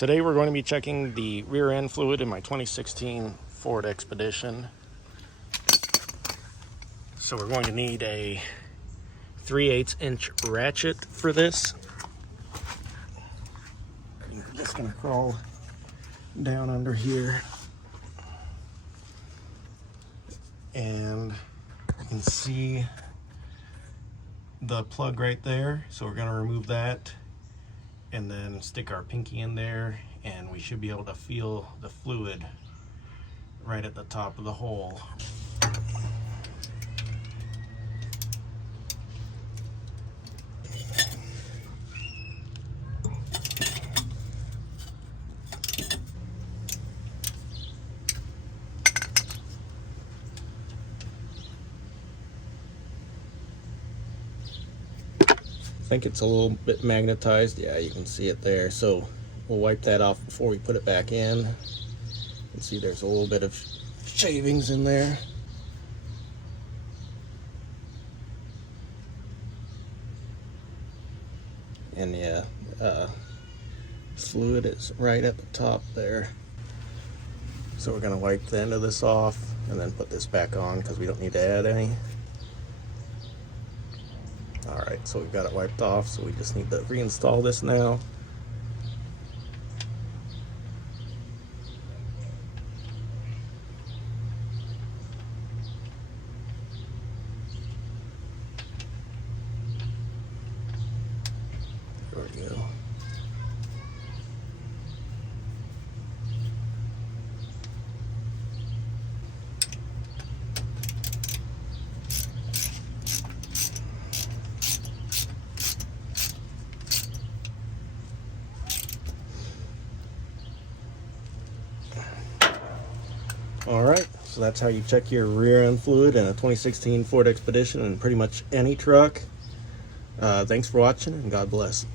Today we're going to be checking the rear end fluid in my 2016 Ford Expedition. So we're going to need a 3/8 inch ratchet for this. I'm just going to crawl down under here. And you can see the plug right there. So we're going to remove that and then stick our pinky in there, and we should be able to feel the fluid right at the top of the hole. I think it's a little bit magnetized. Yeah, you can see it there. So we'll wipe that off before we put it back in. You can see there's a little bit of shavings in there. And yeah, fluid is right at the top there. So we're gonna wipe the end of this off and then put this back on because we don't need to add any. Alright, so we've got it wiped off, so we just need to reinstall this now. There we go. Alright, so that's how you check your rear end fluid in a 2016 Ford Expedition and pretty much any truck. Thanks for watching, and God bless.